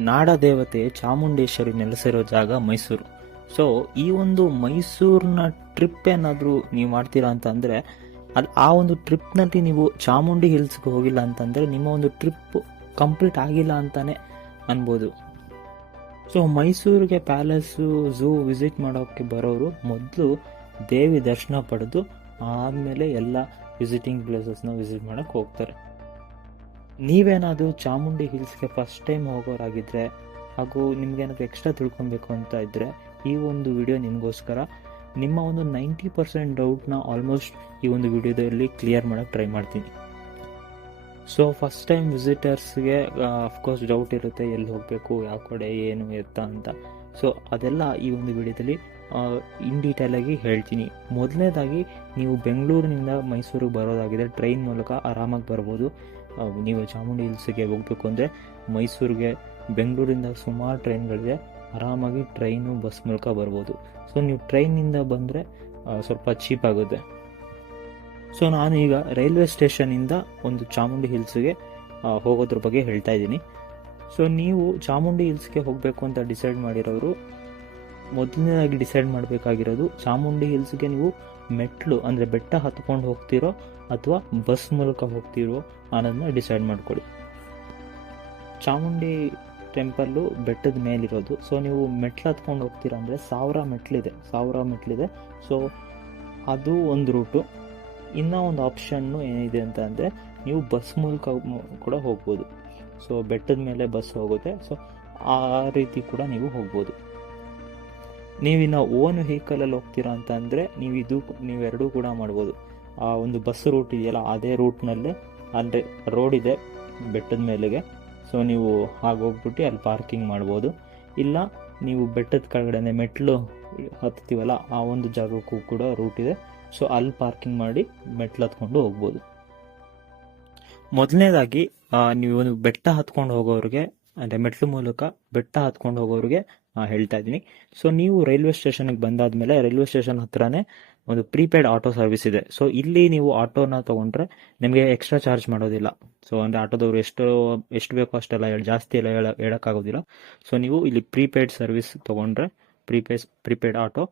ನಾಡ ದೇವತೆ ಚಾಮುಂಡೇಶ್ವರಿ ನೆಲೆಸಿರೋ ಜಾಗ ಮೈಸೂರು. ಸೊ ಈ ಒಂದು ಮೈಸೂರಿನ ಟ್ರಿಪ್ ಏನಾದರೂ ನೀವು ಮಾಡ್ತೀರಾ ಅಂತ ಅಂದರೆ ಅದು ಆ ಒಂದು ಟ್ರಿಪ್ನಲ್ಲಿ ನೀವು ಚಾಮುಂಡಿ ಹಿಲ್ಸ್ಗೆ ಹೋಗಿಲ್ಲ ಅಂತಂದರೆ ನಿಮ್ಮ ಒಂದು ಟ್ರಿಪ್ ಕಂಪ್ಲೀಟ್ ಆಗಿಲ್ಲ ಅಂತಾನೆ ಅನ್ಬೋದು. ಸೊ ಮೈಸೂರಿಗೆ ಪ್ಯಾಲೇಸು ಝೂ ವಿಸಿಟ್ ಮಾಡೋಕ್ಕೆ ಬರೋರು ಮೊದಲು ದೇವಿ ದರ್ಶನ ಪಡೆದು ಆದಮೇಲೆ ಎಲ್ಲ ವಿಸಿಟಿಂಗ್ ಪ್ಲೇಸಸ್ನ ವಿಸಿಟ್ ಮಾಡೋಕ್ಕೆ ಹೋಗ್ತಾರೆ. ನೀವೇನಾದರೂ ಚಾಮುಂಡಿ ಹಿಲ್ಸ್ಗೆ ಫಸ್ಟ್ ಟೈಮ್ ಹೋಗೋರಾಗಿದ್ದರೆ ಹಾಗೂ ನಿಮಗೇನಾದ್ರು ಎಕ್ಸ್ಟ್ರಾ ತಿಳ್ಕೊಬೇಕು ಅಂತ ಇದ್ದರೆ ಈ ಒಂದು ವಿಡಿಯೋ ನಿಮಗೋಸ್ಕರ ನಿಮ್ಮ ಒಂದು ನೈಂಟಿ ಪರ್ಸೆಂಟ್ ಡೌಟ್ನ ಆಲ್ಮೋಸ್ಟ್ ಈ ಒಂದು ವಿಡಿಯೋದಲ್ಲಿ ಕ್ಲಿಯರ್ ಮಾಡೋಕ್ಕೆ ಟ್ರೈ ಮಾಡ್ತೀನಿ. ಸೊ ಫಸ್ಟ್ ಟೈಮ್ ವಿಸಿಟರ್ಸ್ಗೆ ಅಫ್ಕೋರ್ಸ್ ಡೌಟ್ ಇರುತ್ತೆ, ಎಲ್ಲಿ ಹೋಗಬೇಕು, ಯಾವ ಕಡೆ, ಏನು, ಎತ್ತ ಅಂತ. ಸೊ ಅದೆಲ್ಲ ಈ ಒಂದು ವಿಡಿಯೋದಲ್ಲಿ ಇನ್ ಡೀಟೇಲಾಗಿ ಹೇಳ್ತೀನಿ. ಮೊದಲನೇದಾಗಿ, ನೀವು ಬೆಂಗಳೂರಿನಿಂದ ಮೈಸೂರಿಗೆ ಬರೋದಾಗಿದೆ ಟ್ರೈನ್ ಮೂಲಕ ಆರಾಮಾಗಿ ಬರ್ಬೋದು. ನೀವು ಚಾಮುಂಡಿ ಹಿಲ್ಸ್ಗೆ ಹೋಗಬೇಕು ಅಂದರೆ ಮೈಸೂರಿಗೆ, ಬೆಂಗಳೂರಿಂದ ಸುಮಾರು ಟ್ರೈನ್ಗಳಿದೆ ಆರಾಮಾಗಿ ಟ್ರೈನು, ಬಸ್ ಮೂಲಕ ಬರ್ಬೋದು. ಸೊ ನೀವು ಟ್ರೈನಿಂದ ಬಂದರೆ ಸ್ವಲ್ಪ ಚೀಪ್ ಆಗುತ್ತೆ. ಸೊ ಈಗ ರೈಲ್ವೆ ಸ್ಟೇಷನಿಂದ ಒಂದು ಚಾಮುಂಡಿ ಹಿಲ್ಸ್ಗೆ ಹೋಗೋದ್ರ ಬಗ್ಗೆ ಹೇಳ್ತಾ ಇದ್ದೀನಿ. ಸೊ ನೀವು ಚಾಮುಂಡಿ ಹಿಲ್ಸ್ಗೆ ಹೋಗಬೇಕು ಅಂತ ಡಿಸೈಡ್ ಮಾಡಿರೋರು, ಮೊದಲನೇದಾಗಿ ಡಿಸೈಡ್ ಮಾಡಬೇಕಾಗಿರೋದು ಚಾಮುಂಡಿ ಹಿಲ್ಸ್ಗೆ ನೀವು ಮೆಟ್ಲು ಅಂದರೆ ಬೆಟ್ಟ ಹತ್ಕೊಂಡು ಹೋಗ್ತಿರೋ ಅಥವಾ ಬಸ್ ಮೂಲಕ ಹೋಗ್ತಿರೋ ಅನ್ನೋದನ್ನ ಡಿಸೈಡ್ ಮಾಡ್ಕೊಳ್ಳಿ. ಚಾಮುಂಡಿ ಟೆಂಪಲ್ಲು ಬೆಟ್ಟದ ಮೇಲಿರೋದು. ಸೊ ನೀವು ಮೆಟ್ಲು ಹತ್ಕೊಂಡು ಹೋಗ್ತೀರಾ ಅಂದರೆ ಸಾವಿರ ಮೆಟ್ಲಿದೆ. ಸಾವಿರ ಮೆಟ್ಲಿದೆ. ಸೊ ಅದು ಒಂದು ರೂಟು. ಇನ್ನೂ ಒಂದು ಆಪ್ಷನ್ನು ಏನಿದೆ ಅಂತ ಅಂದರೆ ನೀವು ಬಸ್ ಮೂಲಕ ಕೂಡ ಹೋಗ್ಬೋದು. ಸೊ ಬೆಟ್ಟದ ಮೇಲೆ ಬಸ್ ಹೋಗುತ್ತೆ. ಸೊ ಆ ರೀತಿ ಕೂಡ ನೀವು ಹೋಗ್ಬೋದು. ನೀವಿನ್ನ ಓನ್ ವೆಹಿಕಲಲ್ಲಿ ಹೋಗ್ತೀರಾ ಅಂತ ಅಂದರೆ ನೀವು ಇದು ನೀವೆರಡೂ ಕೂಡ ಮಾಡ್ಬೋದು. ಆ ಒಂದು ಬಸ್ ರೂಟ್ ಇದೆಯಲ್ಲ, ಅದೇ ರೂಟ್ನಲ್ಲೇ ಅಂದರೆ ರೋಡ್ ಇದೆ ಬೆಟ್ಟದ ಮೇಲೆಗೆ. ಸೊ ನೀವು ಹಾಗೆ ಹೋಗ್ಬಿಟ್ಟು ಅಲ್ಲಿ ಪಾರ್ಕಿಂಗ್ ಮಾಡ್ಬೋದು. ಇಲ್ಲ, ನೀವು ಬೆಟ್ಟದ ಕೆಳಗಡೆ ಮೆಟ್ಲು ಹತ್ತೀವಲ್ಲ, ಆ ಒಂದು ಜಾಗಕ್ಕೂ ಕೂಡ ರೂಟ್ ಇದೆ. ಸೊ ಅಲ್ಲಿ ಪಾರ್ಕಿಂಗ್ ಮಾಡಿ ಮೆಟ್ಲು ಹತ್ಕೊಂಡು ಹೋಗ್ಬೋದು. ಮೊದಲನೇದಾಗಿ ನೀವು ಬೆಟ್ಟ ಹತ್ಕೊಂಡು ಹೋಗೋರಿಗೆ, ಅಂದರೆ ಮೆಟ್ಲು ಮೂಲಕ ಬೆಟ್ಟ ಹತ್ಕೊಂಡು ಹೋಗೋರಿಗೆ ಹೇಳ್ತಾ ಇದ್ದೀನಿ. ಸೊ ನೀವು ರೈಲ್ವೆ ಸ್ಟೇಷನ್ಗೆ ಬಂದಾದ್ಮೇಲೆ ರೈಲ್ವೆ ಸ್ಟೇಷನ್ ಹತ್ರನೇ ಒಂದು ಪ್ರೀಪೇಯ್ಡ್ ಆಟೋ ಸರ್ವಿಸ್ ಇದೆ. ಸೊ ಇಲ್ಲಿ ನೀವು ಆಟೋನ ತೊಗೊಂಡ್ರೆ ನಿಮಗೆ ಎಕ್ಸ್ಟ್ರಾ ಚಾರ್ಜ್ ಮಾಡೋದಿಲ್ಲ. ಸೊ ಅಂದರೆ ಆಟೋದವ್ರು ಎಷ್ಟು ಎಷ್ಟು ಬೇಕೋ ಅಷ್ಟೆಲ್ಲ ಹೇಳಿ ಜಾಸ್ತಿ ಎಲ್ಲ ಹೇಳ ಹೇಳೋಕ್ಕಾಗೋದಿಲ್ಲ. ಸೊ ನೀವು ಇಲ್ಲಿ ಪ್ರೀಪೇಯ್ಡ್ ಸರ್ವಿಸ್ ತೊಗೊಂಡ್ರೆ ಪ್ರೀಪೇಸ್ ಪ್ರೀಪೇಯ್ಡ್ ಆಟೋ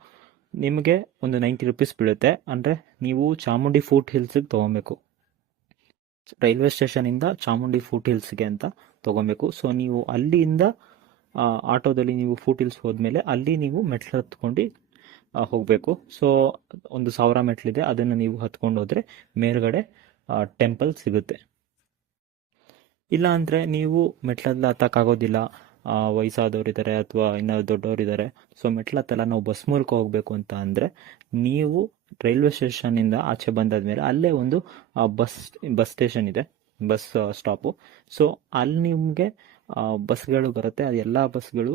ನಿಮಗೆ ಒಂದು ನೈಂಟಿ ರುಪೀಸ್ ಬೀಳುತ್ತೆ. ಅಂದರೆ ನೀವು ಚಾಮುಂಡಿ ಫೂಟ್ ಹಿಲ್ಸಿಗೆ ತೊಗೊಬೇಕು. ರೈಲ್ವೆ ಸ್ಟೇಷನಿಂದ ಚಾಮುಂಡಿ ಫೂಟ್ ಹಿಲ್ಸ್ಗೆ ಅಂತ ತೊಗೊಬೇಕು. ಸೊ ನೀವು ಅಲ್ಲಿಂದ ಆ, ಆಟೋದಲ್ಲಿ ನೀವು ಫೂಟ್ ಹಿಲ್ಸ್ ಹೋದ್ಮೇಲೆ ಅಲ್ಲಿ ನೀವು ಮೆಟ್ಲು ಹತ್ಕೊಂಡು ಹೋಗಬೇಕು. ಸೊ ಒಂದು ಸಾವಿರ ಮೆಟ್ಲಿದೆ. ಅದನ್ನು ನೀವು ಹತ್ಕೊಂಡು ಹೋದರೆ ಮೇಲ್ಗಡೆ ಟೆಂಪಲ್ ಸಿಗುತ್ತೆ. ಇಲ್ಲ ಅಂದರೆ ನೀವು ಮೆಟ್ಲಲ್ಲಿ ಹತ್ತಕ್ಕಾಗೋದಿಲ್ಲ. ಆ, ವಯಸ್ಸಾದವ್ರು ಇದ್ದಾರೆ ಅಥವಾ ಇನ್ನೂ ದೊಡ್ಡವ್ರು ಇದ್ದಾರೆ ಸೊ ಮೆಟ್ಲತ್ತೆಲ್ಲ ನಾವು ಬಸ್ ಮೂಲಕ ಹೋಗಬೇಕು ಅಂತ ಅಂದರೆ ನೀವು ರೈಲ್ವೆ ಸ್ಟೇಷನಿಂದ ಆಚೆ ಬಂದಾದ್ಮೇಲೆ ಅಲ್ಲೇ ಒಂದು ಬಸ್ ಬಸ್ ಸ್ಟೇಷನ್ ಇದೆ. ಬಸ್ ಸ್ಟಾಪು ಸೊ ಅಲ್ಲಿ ನಿಮಗೆ ಬಸ್ಗಳು ಬರುತ್ತೆ. ಅದು ಎಲ್ಲ ಬಸ್ಗಳು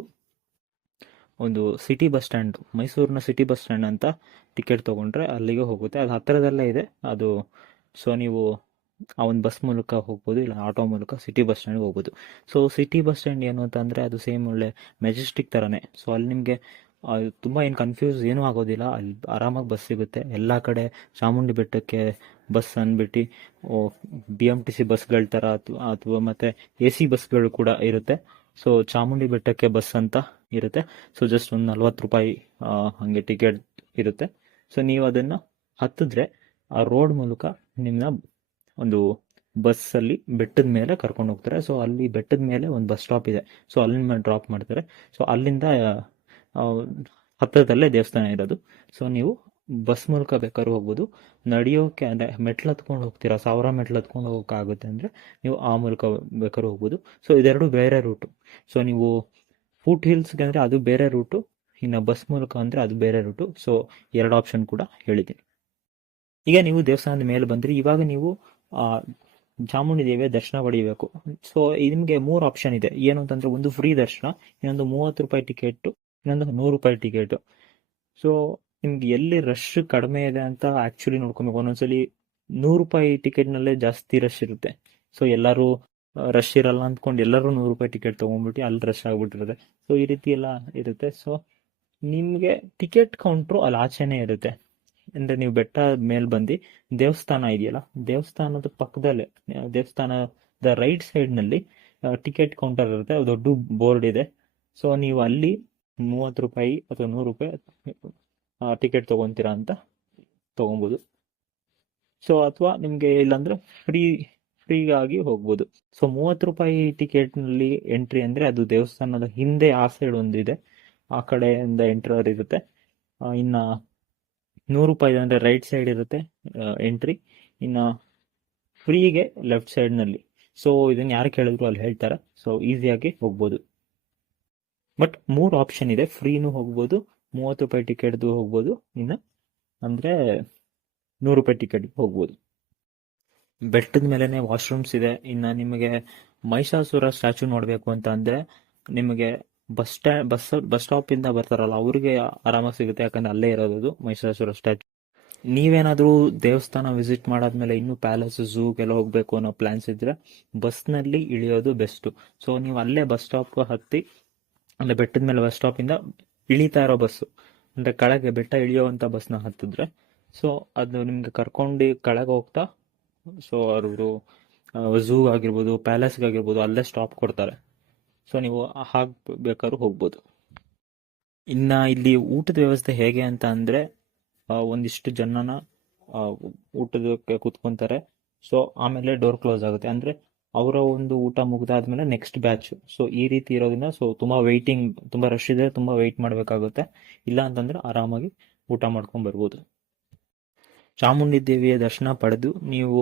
ಒಂದು ಸಿಟಿ ಬಸ್ ಸ್ಟ್ಯಾಂಡ್ ಮೈಸೂರಿನ ಸಿಟಿ ಬಸ್ ಸ್ಟ್ಯಾಂಡ್ ಅಂತ ಟಿಕೆಟ್ ತೊಗೊಂಡ್ರೆ ಅಲ್ಲಿಗೆ ಹೋಗುತ್ತೆ. ಅದು ಹತ್ತಿರದಲ್ಲೇ ಇದೆ. ಅದು ಸೊ ನೀವು ಆ ಒಂದು ಬಸ್ ಮೂಲಕ ಹೋಗ್ಬೋದು, ಇಲ್ಲ ಆಟೋ ಮೂಲಕ ಸಿಟಿ ಬಸ್ ಸ್ಟ್ಯಾಂಡ್ಗೆ ಹೋಗ್ಬೋದು. ಸೊ ಸಿಟಿ ಬಸ್ ಸ್ಟ್ಯಾಂಡ್ ಏನು ಅಂತಂದರೆ ಅದು ಸೇಮ್ ಒಳ್ಳೆ ಮೆಜೆಸ್ಟಿಕ್ ಥರನೇ ಸೊ ಅಲ್ಲಿ ನಿಮಗೆ ತುಂಬ ಏನು ಕನ್ಫ್ಯೂಸ್ ಏನೂ ಆಗೋದಿಲ್ಲ. ಅಲ್ಲಿ ಆರಾಮಾಗಿ ಬಸ್ ಸಿಗುತ್ತೆ. ಎಲ್ಲ ಕಡೆ ಚಾಮುಂಡಿ ಬೆಟ್ಟಕ್ಕೆ ಬಸ್ ಅಂದ್ಬಿಟ್ಟು ಬಿ ಎಂ ಟಿ ಸಿ ಬಸ್ಗಳ ಥರ ಅಥವಾ ಅಥವಾ ಮತ್ತು ಎ ಸಿ ಬಸ್ಗಳು ಕೂಡ ಇರುತ್ತೆ. ಸೊ, ಚಾಮುಂಡಿ ಬೆಟ್ಟಕ್ಕೆ ಬಸ್ ಅಂತ ಇರುತ್ತೆ. ಸೊ ಜಸ್ಟ್ ಒಂದು ನಲ್ವತ್ತು ರೂಪಾಯಿ ಹಾಗೆ ಟಿಕೆಟ್ ಇರುತ್ತೆ. ಸೊ, ನೀವು ಅದನ್ನು ಹತ್ತಿದ್ರೆ ಆ ರೋಡ್ ಮೂಲಕ ನಿಮ್ಮನ್ನ ಒಂದು ಬಸ್ಸಲ್ಲಿ ಬೆಟ್ಟದ ಮೇಲೆ ಕರ್ಕೊಂಡು ಹೋಗ್ತಾರೆ. ಸೊ, ಅಲ್ಲಿ ಬೆಟ್ಟದ ಮೇಲೆ ಒಂದು ಬಸ್ ಸ್ಟಾಪ್ ಇದೆ. ಸೊ, ಅಲ್ಲಿಂದ ಡ್ರಾಪ್ ಮಾಡ್ತಾರೆ. ಸೊ, ಅಲ್ಲಿಂದ ಹತ್ತಿರದಲ್ಲೇ ದೇವಸ್ಥಾನ ಇರೋದು. ಸೊ, ನೀವು ಬಸ್ ಮೂಲಕ ಬೇಕಾದ್ರೂ ಹೋಗ್ಬೋದು. ನಡೆಯೋಕೆ ಅಂದರೆ ಮೆಟ್ಲು ಹತ್ಕೊಂಡು ಹೋಗ್ತೀರಾ, ಸಾವಿರ ಮೆಟ್ಲು ಹತ್ಕೊಂಡು ಹೋಗೋಕ್ಕಾಗುತ್ತೆ ಅಂದರೆ ನೀವು ಆ ಮೂಲಕ ಬೇಕಾದ್ರೂ ಹೋಗ್ಬೋದು. ಸೊ ಇದೆರಡು ಬೇರೆ ರೂಟು ಸೊ ನೀವು ಫೂಟ್ ಹಿಲ್ಸ್ಗೆ ಅಂದರೆ ಅದು ಬೇರೆ ರೂಟು ಇನ್ನು ಬಸ್ ಮೂಲಕ ಅಂದರೆ ಅದು ಬೇರೆ ರೂಟು ಸೊ ಎರಡು ಆಪ್ಷನ್ ಕೂಡ ಹೇಳಿದ್ದೀನಿ. ಈಗ ನೀವು ದೇವಸ್ಥಾನದ ಮೇಲೆ ಬಂದರೆ, ಇವಾಗ ನೀವು ಚಾಮುಂಡಿ ದೇವಿಯ ದರ್ಶನ ಪಡೆಯಬೇಕು ಸೊ ನಿಮಗೆ ಮೂರು ಆಪ್ಷನ್ ಇದೆ. ಏನು ಅಂತಂದರೆ ಒಂದು ಫ್ರೀ ದರ್ಶನ, ಇನ್ನೊಂದು ಮೂವತ್ತು ರೂಪಾಯಿ ಟಿಕೆಟು ಇನ್ನೊಂದು ನೂರು ರೂಪಾಯಿ ಟಿಕೆಟು ಸೊ ನಿಮ್ಗೆ ಎಲ್ಲಿ ರಶ್ ಕಡಿಮೆ ಇದೆ ಅಂತ ಆಕ್ಚುಲಿ ನೋಡ್ಕೊಬೇಕು. ಒಂದೊಂದ್ಸಲಿ ನೂರು ರೂಪಾಯಿ ಟಿಕೆಟ್ನಲ್ಲೇ ಜಾಸ್ತಿ ರಶ್ ಇರುತ್ತೆ. ಸೊ ಎಲ್ಲರೂ ರಶ್ ಇರಲ್ಲ ಅಂದ್ಕೊಂಡು ಎಲ್ಲರೂ ನೂರು ರೂಪಾಯಿ ಟಿಕೆಟ್ ತೊಗೊಂಡ್ಬಿಟ್ಟು ಅಲ್ಲಿ ರಶ್ ಆಗ್ಬಿಟ್ಟಿರುತ್ತೆ. ಸೊ ಈ ರೀತಿ ಎಲ್ಲ ಇರುತ್ತೆ. ಸೊ ನಿಮಗೆ ಟಿಕೆಟ್ ಕೌಂಟ್ರು ಅಲ್ಲಿ ಆಚೆನೇ ಇರುತ್ತೆ. ಅಂದರೆ ನೀವು ಬೆಟ್ಟ ಮೇಲೆ ಬಂದು ದೇವಸ್ಥಾನ ಇದೆಯಲ್ಲ, ದೇವಸ್ಥಾನದ ಪಕ್ಕದಲ್ಲೇ ದೇವಸ್ಥಾನದ ರೈಟ್ ಸೈಡ್ನಲ್ಲಿ ಟಿಕೆಟ್ ಕೌಂಟರ್ ಇರುತ್ತೆ. ದೊಡ್ಡ ಬೋರ್ಡ್ ಇದೆ. ಸೊ ನೀವು ಅಲ್ಲಿ ಮೂವತ್ತು ರೂಪಾಯಿ ಅಥವಾ ನೂರು ರೂಪಾಯಿ ಟಿಕೆಟ್ ತೊಗೊತೀರಾ ಅಂತ ತೊಗೊಬೋದು. ಸೊ ಅಥವಾ ನಿಮಗೆ ಇಲ್ಲಾಂದರೆ ಫ್ರೀ ಫ್ರೀಗಾಗಿ ಹೋಗ್ಬೋದು. ಸೊ ಮೂವತ್ತು ರೂಪಾಯಿ ಟಿಕೆಟ್ನಲ್ಲಿ ಎಂಟ್ರಿ ಅಂದರೆ ಅದು ದೇವಸ್ಥಾನದ ಹಿಂದೆ ಆ ಸೈಡ್ ಒಂದಿದೆ. ಆ ಕಡೆಯಿಂದ ಎಂಟ್ರರ್ ಇರುತ್ತೆ. ಇನ್ನು ನೂರು ರೂಪಾಯಿ ಅಂದರೆ ರೈಟ್ ಸೈಡ್ ಇರುತ್ತೆ ಎಂಟ್ರಿ ಇನ್ನು ಫ್ರೀಗೆ ಲೆಫ್ಟ್ ಸೈಡ್ನಲ್ಲಿ ಸೊ ಇದನ್ನು ಯಾರು ಕೇಳಿದ್ರು ಅಲ್ಲಿ ಹೇಳ್ತಾರೆ. ಸೊ ಈಸಿಯಾಗಿ ಹೋಗ್ಬೋದು. ಬಟ್ ಮೂರು ಆಪ್ಷನ್ ಇದೆ. ಫ್ರೀನೂ ಹೋಗ್ಬೋದು. ಮೂವತ್ತು ರೂಪಾಯಿ ಟಿಕೆಟ್ದು ಹೋಗ್ಬೋದು. ಇನ್ನು ಅಂದರೆ ನೂರು ರೂಪಾಯಿ ಟಿಕೆಟ್ ಹೋಗ್ಬೋದು. ಬೆಟ್ಟದ ಮೇಲೇ ವಾಶ್ರೂಮ್ಸ್ ಇದೆ. ಇನ್ನು ನಿಮಗೆ ಮಹಿಷಾಸುರ ಸ್ಟ್ಯಾಚು ನೋಡಬೇಕು ಅಂತ ಅಂದರೆ ನಿಮಗೆ ಬಸ್ ಸ್ಟ್ಯಾ ಬಸ್ ಬಸ್ ಸ್ಟಾಪಿಂದ ಬರ್ತಾರಲ್ಲ, ಅವ್ರಿಗೆ ಆರಾಮಾಗಿ ಸಿಗುತ್ತೆ. ಯಾಕಂದ್ರೆ ಅಲ್ಲೇ ಇರೋದು ಮಹಿಷಾಸುರ ಸ್ಟ್ಯಾಚು ನೀವೇನಾದರೂ ದೇವಸ್ಥಾನ ವಿಸಿಟ್ ಮಾಡಾದ್ಮೇಲೆ ಇನ್ನೂ ಪ್ಯಾಲೇಸ್ ಝೂಗೆಲ್ಲ ಹೋಗಬೇಕು ಅನ್ನೋ ಪ್ಲ್ಯಾನ್ಸ್ ಇದ್ದರೆ ಬಸ್ನಲ್ಲಿ ಇಳಿಯೋದು ಬೆಸ್ಟು ಸೊ ನೀವು ಅಲ್ಲೇ ಬಸ್ ಸ್ಟಾಪ್ ಹತ್ತಿ, ಅಲ್ಲೇ ಬೆಟ್ಟದ ಮೇಲೆ ಬಸ್ ಸ್ಟಾಪಿಂದ ಇಳಿತಾ ಇರೋ ಬಸ್ಸು. ಅಂದರೆ ಕೆಳಗೆ ಬೆಟ್ಟ ಇಳಿಯೋವಂಥ ಬಸ್ನ ಹತ್ತಿದ್ರೆ. ಸೊ ಅದು ನಿಮಗೆ ಕರ್ಕೊಂಡು ಕೆಳಗೆ ಹೋಗ್ತಾ ಸೊ ಅವರು ಝೂ ಆಗಿರ್ಬೋದು ಪ್ಯಾಲೇಸ್ಗಾಗಿರ್ಬೋದು, ಅಲ್ಲೇ ಸ್ಟಾಪ್ ಕೊಡ್ತಾರೆ. ಸೊ ನೀವು ಹಾಗೆ ಬೇಕಾದ್ರೂ ಹೋಗ್ಬೋದು. ಇನ್ನು ಇಲ್ಲಿ ಊಟದ ವ್ಯವಸ್ಥೆ ಹೇಗೆ ಅಂತ ಅಂದರೆ ಒಂದಿಷ್ಟು ಜನನ ಊಟದಕ್ಕೆ ಕೂತ್ಕೊತಾರೆ. ಸೊ ಆಮೇಲೆ ಡೋರ್ ಕ್ಲೋಸ್ ಆಗುತ್ತೆ. ಅಂದರೆ ಅವರ ಒಂದು ಊಟ ಮುಗಿದಾದ್ಮೇಲೆ ನೆಕ್ಸ್ಟ್ ಬ್ಯಾಚ್ ಸೊ ಈ ರೀತಿ ಇರೋದ್ರಿಂದ ಸೊ ತುಂಬ ವೆಯ್ಟಿಂಗ್ ತುಂಬ ರಶ್ ಇದೆ ತುಂಬ ವೆಯ್ಟ್ ಮಾಡಬೇಕಾಗುತ್ತೆ. ಇಲ್ಲ ಅಂತಂದರೆ ಆರಾಮಾಗಿ ಊಟ ಮಾಡ್ಕೊಂಡು ಬರ್ಬೋದು. ಚಾಮುಂಡಿ ದೇವಿಯ ದರ್ಶನ ಪಡೆದು ನೀವು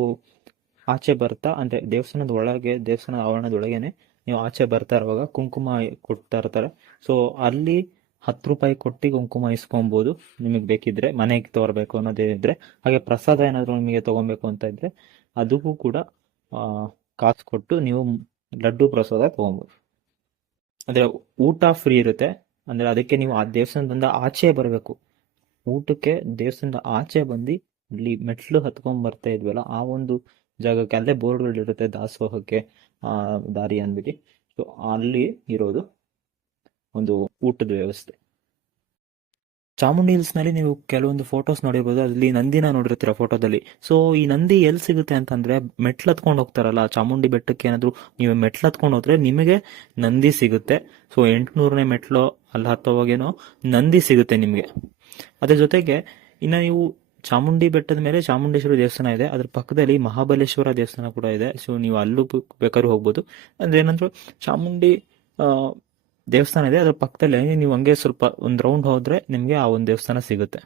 ಆಚೆ ಬರ್ತಾ, ಅಂದರೆ ದೇವಸ್ಥಾನದ ಒಳಗೆ, ದೇವಸ್ಥಾನದ ಆವರಣದೊಳಗೇನೆ ನೀವು ಆಚೆ ಬರ್ತಾ ಇರುವಾಗ ಕುಂಕುಮ ಕೊಡ್ತಾ ಇರ್ತಾರೆ. ಸೊ ಅಲ್ಲಿ ಹತ್ತು ರೂಪಾಯಿ ಕೊಟ್ಟು ಕುಂಕುಮ ಇಸ್ಕೊಬೋದು ನಿಮಗೆ ಬೇಕಿದ್ರೆ, ಮನೆಗೆ ತೋರಬೇಕು ಅನ್ನೋದೇನಿದ್ರೆ ಹಾಗೆ ಪ್ರಸಾದ ಏನಾದರೂ ನಿಮಗೆ ತೊಗೊಬೇಕು ಅಂತ ಇದ್ರೆ, ಅದಕ್ಕೂ ಕೂಡ ಕಾಸು ಕೊಟ್ಟು ನೀವು ಲಡ್ಡು ಪ್ರಸಾದ ತೊಗೊಬೋದು. ಅಂದರೆ ಊಟ ಫ್ರೀ ಇರುತ್ತೆ. ಅಂದರೆ ಅದಕ್ಕೆ ನೀವು ಆ ದೇವಸ್ಥಾನದಿಂದ ಆಚೆ ಬರಬೇಕು. ಊಟಕ್ಕೆ ದೇವಸ್ಥಾನದ ಆಚೆ ಬಂದು ಇಲ್ಲಿ ಮೆಟ್ಲು ಹತ್ಕೊಂಡ್ ಬರ್ತಾ ಇದ್ವಲ್ಲ ಆ ಒಂದು ಜಾಗಕ್ಕೆ ಅಲ್ಲೇ ಬೋರ್ಡ್ಗಳಿರುತ್ತೆ ದಾಸೋಹಕ್ಕೆ ಆ, ದಾರಿ ಅಂದ್ಬಿಟ್ಟು ಸೊ ಅಲ್ಲಿ ಇರೋದು ಒಂದು ಊಟದ ವ್ಯವಸ್ಥೆ. ಚಾಮುಂಡಿ ಹಿಲ್ಸ್ನಲ್ಲಿ ನೀವು ಕೆಲವೊಂದು ಫೋಟೋಸ್ ನೋಡಿರ್ಬೋದು. ಅಲ್ಲಿ ನಂದಿನ ನೋಡಿರ್ತೀರ ಫೋಟೋದಲ್ಲಿ. ಸೊ ಈ ನಂದಿ ಎಲ್ಲಿ ಸಿಗುತ್ತೆ ಅಂತಂದ್ರೆ, ಮೆಟ್ಲು ಹತ್ಕೊಂಡು ಹೋಗ್ತಾರಲ್ಲ ಚಾಮುಂಡಿ ಬೆಟ್ಟಕ್ಕೆ ಏನಾದರೂ ನೀವು ಮೆಟ್ಲು ಹತ್ಕೊಂಡು ಹೋದ್ರೆ ನಿಮಗೆ ನಂದಿ ಸಿಗುತ್ತೆ. ಸೊ ಎಂಟುನೂರನೇ ಮೆಟ್ಲು ಅಲ್ಲಿ ಹತ್ತೋವಾಗೇನೋ ನಂದಿ ಸಿಗುತ್ತೆ ನಿಮಗೆ. ಅದ್ರ ಜೊತೆಗೆ, ಇನ್ನು ನೀವು ಚಾಮುಂಡಿ ಬೆಟ್ಟದ ಮೇಲೆ ಚಾಮುಂಡೇಶ್ವರ ದೇವಸ್ಥಾನ ಇದೆ. ಅದ್ರ ಪಕ್ಕದಲ್ಲಿ ಮಹಾಬಲೇಶ್ವರ ದೇವಸ್ಥಾನ ಕೂಡ ಇದೆ. ಸೊ ನೀವು ಅಲ್ಲೂ ಬೇಕಾದ್ರೂ ಹೋಗ್ಬೋದು. ಅಂದ್ರೆ ಏನಂದ್ರೆ, ಚಾಮುಂಡಿ ದೇವಸ್ಥಾನ ಇದೆ, ಅದ್ರ ಪಕ್ಕದಲ್ಲಿ ನೀವು ಹಂಗೆ ಸ್ವಲ್ಪ ಒಂದು ರೌಂಡ್ ಹೋದ್ರೆ ನಿಮಗೆ ಆ ಒಂದು ದೇವಸ್ಥಾನ ಸಿಗುತ್ತೆ.